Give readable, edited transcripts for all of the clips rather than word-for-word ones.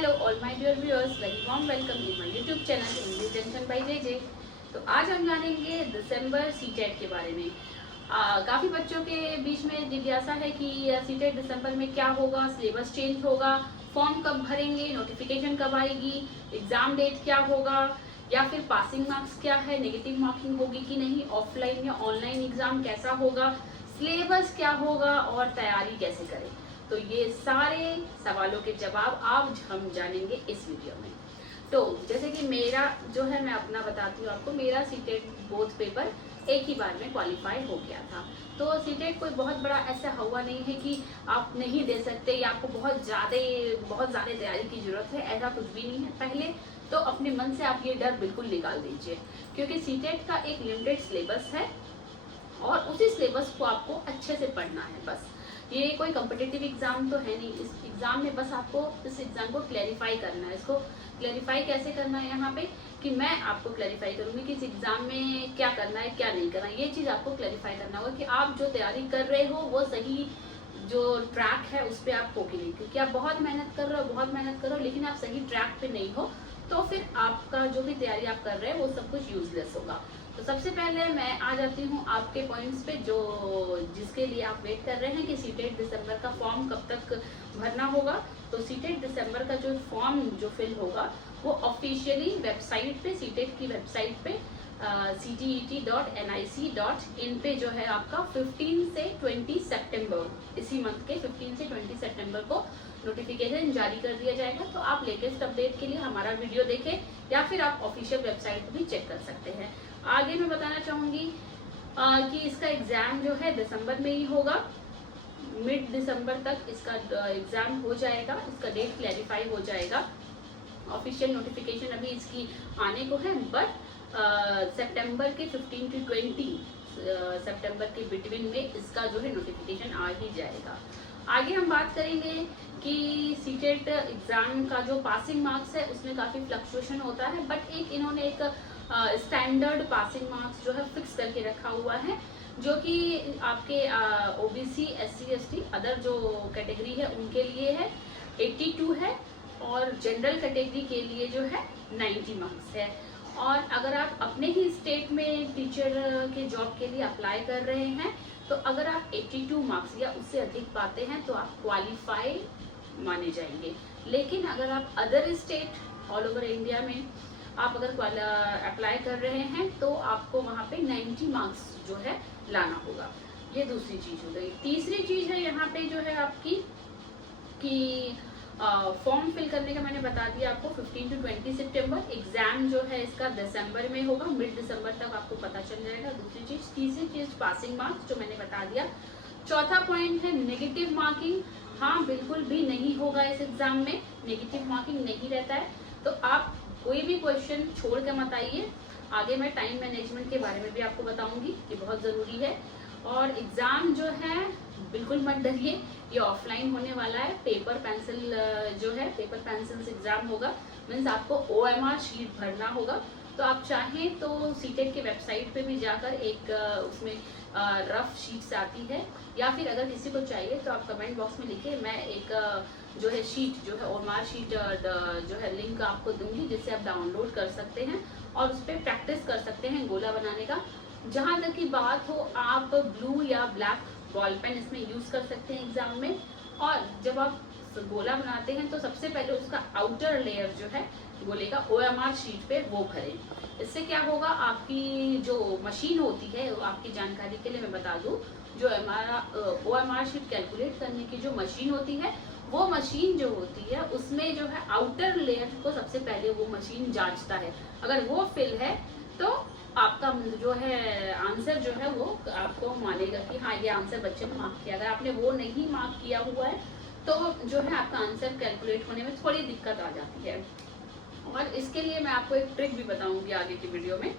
Hello all my dear viewers, very warm welcome in my YouTube channel English junction by J. तो आज हम जानेंगे दिसंबर CTET के बारे में। काफ़ी बच्चों के बीच में जिज्ञासा है कि सीटेट दिसंबर में क्या होगा, सिलेबस चेंज होगा, फॉर्म कब भरेंगे, नोटिफिकेशन कब आएगी, एग्जाम डेट क्या होगा, या फिर पासिंग मार्क्स क्या है, नेगेटिव मार्किंग होगी कि नहीं, ऑफलाइन या ऑनलाइन एग्जाम कैसा होगा, सिलेबस क्या होगा और तैयारी कैसे करें। तो ये सारे सवालों के जवाब आज हम जानेंगे इस वीडियो में। तो जैसे कि मेरा जो है, मैं अपना बताती हूँ आपको। मेरा सीटेट बोथ पेपर एक ही बार में क्वालिफाई हो गया था। तो सीटेट कोई बहुत बड़ा ऐसा हुआ नहीं है कि आप नहीं दे सकते या आपको बहुत ज़्यादा तैयारी की जरूरत है, ऐसा कुछ भी नहीं है। पहले तो अपने मन से आप ये डर बिल्कुल निकाल दीजिए, क्योंकि सीटेट का एक लिमिटेड सिलेबस है और उसी सिलेबस को आपको अच्छे से पढ़ना है। बस ये कोई कॉम्पिटिटिव एग्जाम तो है नहीं। इस एग्जाम में बस आपको इस एग्जाम को क्लैरिफाई करना है। इसको क्लैरिफाई कैसे करना है यहाँ पे, कि मैं आपको क्लैरिफाई करूंगी कि इस एग्जाम में क्या करना है क्या नहीं करना है। ये चीज़ आपको क्लैरिफाई करना होगा कि आप जो तैयारी कर रहे हो वो सही जो ट्रैक है उस पर आप हो कि नहीं। क्योंकि आप बहुत मेहनत कर रहे हो लेकिन आप सही ट्रैक पे नहीं हो, तो फिर आपका जो भी तैयारी आप कर रहे हैं वो सब कुछ यूजलेस होगा। तो सबसे पहले मैं आ जाती हूँ आपके पॉइंट्स पे, जो जिसके लिए आप वेट कर रहे हैं कि सीटेट दिसंबर का फॉर्म कब तक भरना होगा। तो सीटेट दिसंबर का जो फॉर्म जो फिल होगा वो ऑफिशियली वेबसाइट पे, सीटेट की वेबसाइट पे ctet.nic.in पे जो है आपका 15 से 20 सितंबर, इसी मंथ के 15 से 20 सितंबर को नोटिफिकेशन जारी कर दिया जाएगा। तो आप लेटेस्ट अपडेट के लिए हमारा वीडियो देखें या फिर आप ऑफिशियल वेबसाइट भी चेक कर सकते हैं। आगे मैं बताना चाहूँगी कि इसका एग्ज़ाम जो है दिसंबर में ही होगा। मिड दिसंबर तक इसका एग्ज़ाम हो जाएगा, इसका डेट क्लैरिफाई हो जाएगा। ऑफिशियल नोटिफिकेशन अभी इसकी आने को है, बट सितंबर के 15 to 20 सितंबर के बिटवीन में इसका जो है नोटिफिकेशन आ ही जाएगा। आगे हम बात करेंगे कि सीटेट एग्ज़ाम का जो पासिंग मार्क्स है उसमें काफ़ी फ्लक्चुएशन होता है, बट इन्होंने एक स्टैंडर्ड पासिंग मार्क्स जो है फिक्स करके रखा हुआ है, जो कि आपके ओबीसी, एससी, एसटी, अदर जो कैटेगरी है उनके लिए है 82 है, और जनरल कैटेगरी के लिए जो है 90 मार्क्स है। और अगर आप अपने ही स्टेट में टीचर के जॉब के लिए अप्लाई कर रहे हैं तो अगर आप 82 मार्क्स या उससे अधिक पाते हैं तो आप क्वालिफाई माने जाएंगे। लेकिन अगर आप other state all over India में आप अगर अप्लाई कर रहे हैं तो आपको वहाँ पे 90 मार्क्स जो है लाना होगा। ये दूसरी चीज़ हो गई। तीसरी चीज़ है यहाँ पे जो है आपकी कि फॉर्म फिल करने का मैंने बता दिया आपको 15 to 20 सितंबर। एग्जाम जो है इसका दिसंबर में होगा, मिड दिसंबर तक आपको पता चल जाएगा। दूसरी चीज़। तीसरी चीज़ पासिंग मार्क्स जो मैंने बता दिया। चौथा पॉइंट है नेगेटिव मार्किंग। हाँ, बिल्कुल भी नहीं होगा इस एग्जाम में, नेगेटिव मार्किंग नहीं रहता है। तो आप कोई भी क्वेश्चन छोड़ के मत आइए। आगे मैं टाइम मैनेजमेंट के बारे में भी आपको बताऊंगी कि बहुत ज़रूरी है। और एग्ज़ाम जो है बिल्कुल मत डरिए, ये ऑफलाइन होने वाला है। पेपर पेंसिल जो है, पेपर पेंसिल से एग्ज़ाम होगा, मीन्स आपको OMR शीट भरना होगा। तो आप चाहें तो सीटेट के वेबसाइट पे भी जाकर एक उसमें रफ शीट्स आती है, या फिर अगर किसी को चाहिए तो आप कमेंट बॉक्स में लिखिए, मैं एक जो है शीट जो है OMR शीट जो है लिंक आपको दूंगी, जिससे आप डाउनलोड कर सकते हैं और उस पर प्रैक्टिस कर सकते हैं गोला बनाने का। जहाँ तक की बात हो, आप ब्लू या ब्लैक बॉल पेन इसमें यूज़ कर सकते हैं एग्जाम में। और जब आप गोला बनाते हैं तो सबसे पहले उसका आउटर लेयर जो है गोले का OMR शीट पे वो भरें। इससे क्या होगा, आपकी जो मशीन होती है, आपकी जानकारी के लिए मैं बता दूं, जो हमारा OMR शीट कैलकुलेट करने की जो मशीन होती है, वो मशीन जो होती है उसमें जो है आउटर लेयर को सबसे पहले वो मशीन जांचता है। अगर वो फिल है तो आपका जो है आंसर जो है वो आपको मानेगा कि हाँ ये आंसर बच्चे ने मार्क किया। अगर आपने वो नहीं मार्क किया हुआ है तो जो है आपका आंसर कैलकुलेट होने में थोड़ी दिक्कत आ जाती है। और इसके लिए मैं आपको एक ट्रिक भी बताऊंगी आगे की वीडियो में।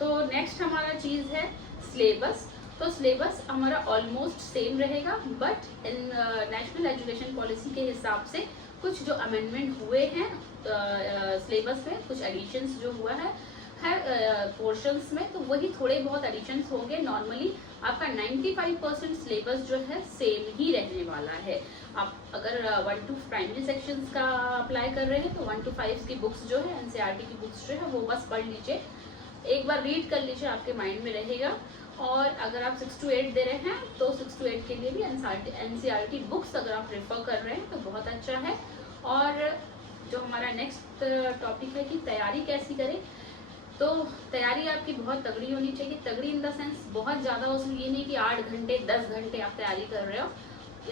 तो नेक्स्ट हमारा चीज़ है सिलेबस। तो सिलेबस हमारा ऑलमोस्ट सेम रहेगा, but in national education policy के हिसाब से कुछ जो अमेंडमेंट हुए हैं सिलेबस में, कुछ एडिशंस जो हुआ है पोर्शंस में, तो वही थोड़े बहुत एडिशंस होंगे। नॉर्मली आपका 95% सिलेबस जो है सेम ही रहने वाला है। आप अगर 1 to प्राइमरी सेक्शंस का अप्लाई कर रहे हैं तो 1 to 5 की बुक्स जो है एनसीईआरटी की बुक्स जो है वो बस पढ़ लीजिए, एक बार रीड कर लीजिए, आपके माइंड में रहेगा। और अगर आप 6 to 8 दे रहे हैं तो 6 to 8 के लिए भी एनसीईआरटी बुक्स अगर आप प्रेफर कर रहे हैं तो बहुत अच्छा है। और जो हमारा नेक्स्ट टॉपिक है कि तैयारी कैसी करें, तो तैयारी आपकी बहुत तगड़ी होनी चाहिए। तगड़ी इन द सेंस बहुत ज़्यादा, उसमें ये नहीं कि 8 घंटे 10 घंटे आप तैयारी कर रहे हो।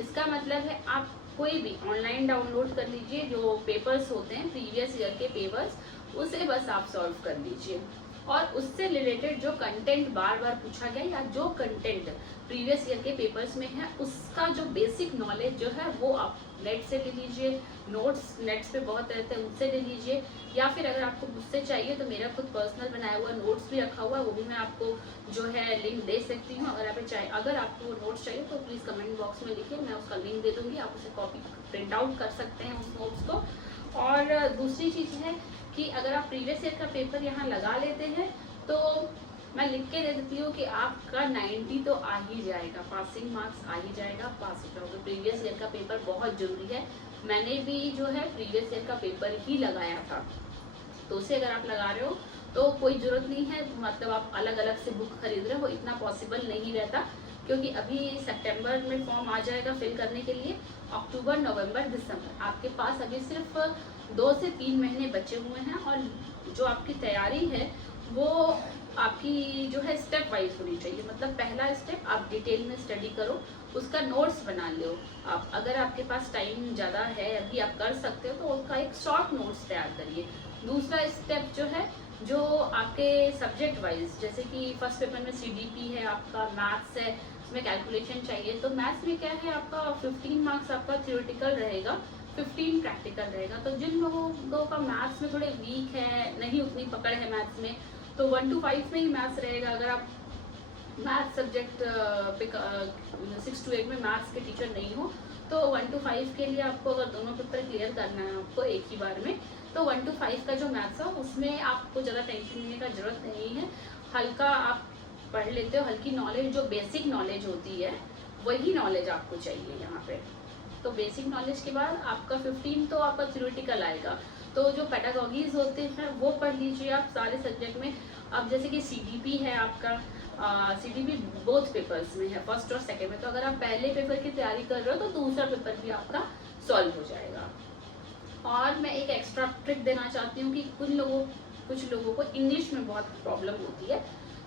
इसका मतलब है आप कोई भी ऑनलाइन डाउनलोड कर लीजिए, जो पेपर्स होते हैं प्रीवियस ईयर के पेपर्स, उसे बस आप सॉल्व कर लीजिए। और उससे रिलेटेड जो कंटेंट बार बार पूछा गया या जो कंटेंट प्रीवियस ईयर के पेपर्स में है उसका जो बेसिक नॉलेज जो है वो आप नेट से ले लीजिए, नोट्स नेट्स पे बहुत रहते हैं उससे ले लीजिए, या फिर अगर आपको मुझसे चाहिए तो मेरा खुद पर्सनल बनाया हुआ नोट्स भी रखा हुआ है, वो भी मैं आपको जो है लिंक दे सकती हूँ। अगर आपको नोट्स चाहिए तो प्लीज़ कमेंट बॉक्स में लिखिए, मैं उसका लिंक दे दूँगी, आप उसे कॉपी प्रिंट आउट कर सकते हैं उस नोट्स को। और दूसरी चीज़ है कि अगर आप प्रीवियस ईयर का पेपर यहाँ लगा लेते हैं तो मैं लिख के दे देती हूँ कि आपका 90 तो आ ही जाएगा, पासिंग मार्क्स आ ही जाएगा, पास हो जाओगे। प्रीवियस ईयर का पेपर बहुत जरूरी है, मैंने भी जो है प्रीवियस ईयर का पेपर ही लगाया था, तो उसे अगर आप लगा रहे हो तो कोई ज़रूरत नहीं है मतलब आप अलग अलग से बुक खरीद रहे हो, इतना पॉसिबल नहीं रहता, क्योंकि अभी सितंबर में फॉर्म आ जाएगा फिल करने के लिए। अक्टूबर नवंबर दिसंबर आपके पास अभी सिर्फ 2 से 3 महीने बचे हुए हैं, और जो आपकी तैयारी है वो आपकी जो है स्टेप वाइज होनी चाहिए। मतलब पहला स्टेप आप डिटेल में स्टडी करो, उसका नोट्स बना लो आप, अगर आपके पास टाइम ज़्यादा है अभी आप कर सकते हो तो उसका एक शॉर्ट नोट्स तैयार करिए। दूसरा स्टेप जो है जो आपके सब्जेक्ट वाइज, जैसे कि फर्स्ट पेपर में सीडीपी है, आपका मैथ्स है, उसमें कैलकुलेशन चाहिए, तो मैथ्स में क्या है आपका 15 मार्क्स आपका थ्योरेटिकल रहेगा, 15 प्रैक्टिकल रहेगा। तो जिन लोगों का मैथ्स में थोड़े वीक है, नहीं उतनी पकड़ है मैथ्स में, तो 1 to 5 में ही मैथ्स रहेगा। अगर आप मैथ्स सब्जेक्ट 6 to 8 में मैथ्स के टीचर नहीं हो तो 1 to 5 के लिए आपको अगर दोनों पेपर क्लियर करना है आपको एक ही बार में, तो 1 to 5 का जो मैथ्स है उसमें आपको ज़्यादा टेंशन लेने का जरूरत नहीं है, हल्का आप पढ़ लेते हो, हल्की नॉलेज जो बेसिक नॉलेज होती है वही नॉलेज आपको चाहिए यहाँ पे। तो बेसिक नॉलेज के बाद आपका 15 तो आपका थ्योरेटिकल आएगा, तो जो पेडागॉगीज होते हैं वो पढ़ लीजिए आप सारे सब्जेक्ट में। अब जैसे कि सीडीपी है आपका, सीडीपी बोथ पेपर्स में है, फर्स्ट और सेकंड में, तो अगर आप पहले पेपर की तैयारी कर रहे हो तो दूसरा पेपर भी आपका सॉल्व हो जाएगा। और मैं एक एक्स्ट्रा ट्रिक देना चाहती हूँ कि कुछ लोगों को इंग्लिश में बहुत प्रॉब्लम होती है,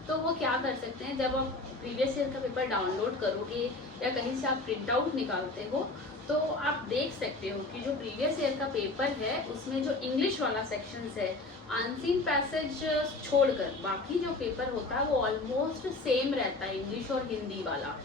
तो वो क्या कर सकते हैं, जब आप प्रीवियस ईयर का पेपर डाउनलोड करोगे या कहीं से आप प्रिंट आउट निकालते हो तो आप देख सकते हो कि जो प्रीवियस ईयर का पेपर है उसमें जो इंग्लिश वाला सेक्शन है, अनसीन पैसेज छोड़कर बाकी जो पेपर होता है वो ऑलमोस्ट सेम रहता है, इंग्लिश और हिंदी वाला।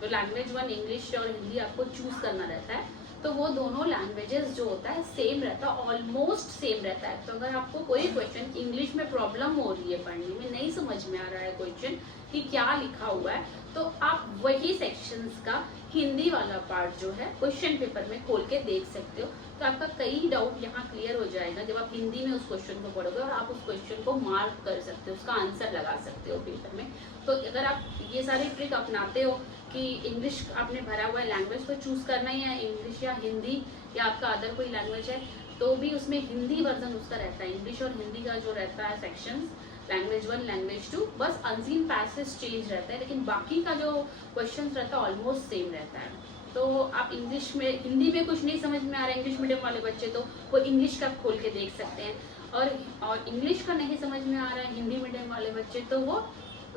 तो लैंग्वेज 1 इंग्लिश और हिंदी आपको चूज करना रहता है, तो वो दोनों लैंग्वेजेस जो होता है सेम रहता है, ऑलमोस्ट सेम रहता है। तो अगर आपको कोई क्वेश्चन इंग्लिश में प्रॉब्लम हो रही है, पढ़ने में नहीं समझ में आ रहा है क्वेश्चन कि क्या लिखा हुआ है, तो आप वही सेक्शंस का हिंदी वाला पार्ट जो है क्वेश्चन पेपर में खोल के देख सकते हो, तो आपका कई डाउट यहाँ क्लियर हो जाएगा जब आप हिंदी में उस क्वेश्चन को पढ़ोगे, और आप उस क्वेश्चन को मार्क कर सकते हो, उसका आंसर लगा सकते हो पेपर में। तो अगर आप ये सारी ट्रिक अपनाते हो कि इंग्लिश आपने भरा हुआ है, लैंग्वेज तो चूज करना ही है, इंग्लिश या हिंदी या आपका अदर कोई लैंग्वेज है तो भी उसमें हिंदी वर्जन उसका रहता है, इंग्लिश और हिंदी का जो रहता है सेक्शंस, लैंग्वेज 1 लैंग्वेज 2, बस अनसीन पैसेज चेंज रहता है, लेकिन बाकी का जो क्वेश्चन रहता है ऑलमोस्ट सेम रहता है। तो आप इंग्लिश में, हिंदी में कुछ नहीं समझ में आ रहा है इंग्लिश मीडियम वाले बच्चे, तो वो इंग्लिश का खोल के देख सकते हैं, और इंग्लिश का नहीं समझ में आ रहा है हिंदी मीडियम वाले बच्चे, तो वो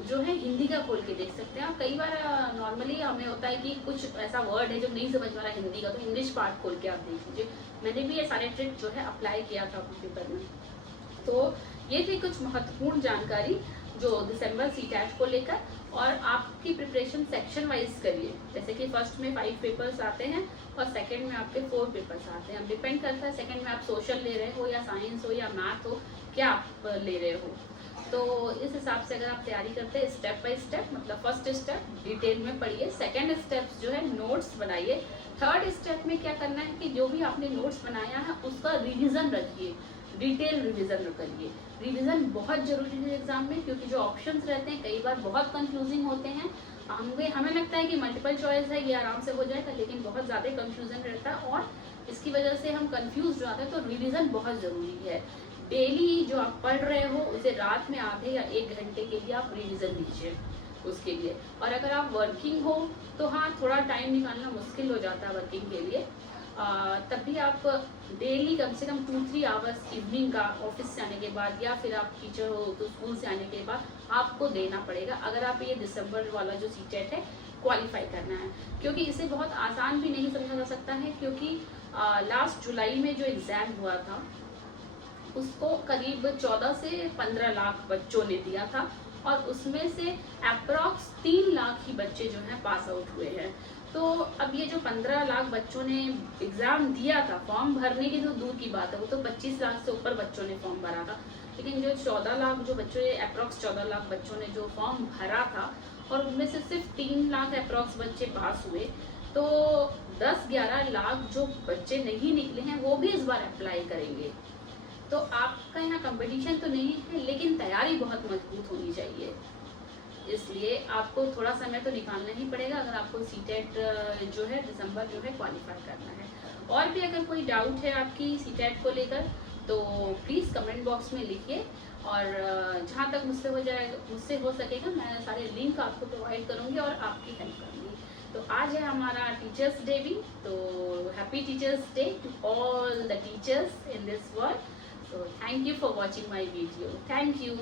जो है हिंदी का खोल के देख सकते हैं। और कई बार नॉर्मली हमें होता है कि कुछ ऐसा वर्ड है जो नहीं समझ में आ रहा है हिंदी का, तो इंग्लिश पार्ट खोल के आप देख लीजिए। मैंने भी ये सारे ट्रिक जो है अप्लाई किया था अपने पेपर में। तो ये थी कुछ महत्वपूर्ण जानकारी जो दिसंबर सीटैट को लेकर, और आपकी प्रिपरेशन सेक्शन वाइज करिए, जैसे कि फर्स्ट में 5 पेपर्स आते हैं और सेकंड में आपके 4 पेपर्स आते हैं। अब डिपेंड करता है सेकंड में आप सोशल ले रहे हो या साइंस हो या मैथ हो, क्या आप ले रहे हो। तो इस हिसाब से अगर आप तैयारी करते हैं स्टेप बाय स्टेप, मतलब फर्स्ट स्टेप डिटेल में पढ़िए, सेकंड स्टेप जो है नोट्स बनाइए, थर्ड स्टेप में क्या करना है कि जो भी आपने नोट्स बनाया है उसका रिवीजन रखिए, डिटेल रिवीजन करिए। रिवीजन बहुत जरूरी है एग्जाम में, क्योंकि जो ऑप्शंस रहते हैं कई बार बहुत कंफ्यूजिंग होते हैं। हमें लगता है कि मल्टीपल चॉइस है, ये आराम से हो जाएगा, लेकिन बहुत ज़्यादा कंफ्यूजन रहता है और इसकी वजह से हम कंफ्यूज हो जाते हैं। तो रिवीजन बहुत ज़रूरी है। डेली जो आप पढ़ रहे हो उसे रात में आधे या 1 घंटे के लिए आप रिवीजन दीजिए उसके लिए। और अगर आप वर्किंग हो तो हाँ, थोड़ा टाइम निकालना मुश्किल हो जाता है वर्किंग के लिए, तब भी आप डेली कम से कम 2-3 आवर्स इवनिंग का ऑफिस से आने के बाद, या फिर आप टीचर हो तो स्कूल से आने के बाद आपको देना पड़ेगा, अगर आप ये दिसंबर वाला जो सीटेट है क्वालिफाई करना है। क्योंकि इसे बहुत आसान भी नहीं समझा जा सकता है, क्योंकि लास्ट जुलाई में जो एग्ज़ाम हुआ था उसको करीब 14 से 15 लाख बच्चों ने दिया था, और उसमें से अप्रॉक्स 3 लाख ही बच्चे जो हैं पास आउट हुए हैं। तो अब ये जो 15 लाख बच्चों ने एग्ज़ाम दिया था, फॉर्म भरने की तो दूर की बात है, वो तो 25 लाख से ऊपर बच्चों ने फॉर्म भरा था, लेकिन जो 14 लाख जो बच्चों ने, अप्रॉक्स 14 लाख बच्चों ने जो फॉर्म भरा था, और उनमें से सिर्फ 3 लाख अप्रॉक्स बच्चे पास हुए, तो 10-11 लाख जो बच्चे नहीं निकले हैं वो भी इस बार अप्लाई करेंगे। तो आपका यहाँ कंपटीशन तो नहीं है, लेकिन तैयारी बहुत मजबूत होनी चाहिए। इसलिए आपको थोड़ा समय तो निकालना ही पड़ेगा, अगर आपको सीटेट जो है दिसंबर जो है क्वालिफाई करना है। और भी अगर कोई डाउट है आपकी सीटेट को लेकर तो प्लीज़ कमेंट बॉक्स में लिखिए, और जहाँ तक मुझसे हो सकेगा मैं सारे लिंक आपको प्रोवाइड करूँगी और आपकी हेल्प करूँगी। तो आज है हमारा टीचर्स डे भी, तो happy teachers day to all the teachers in this world. So thank you for watching my video. Thank you.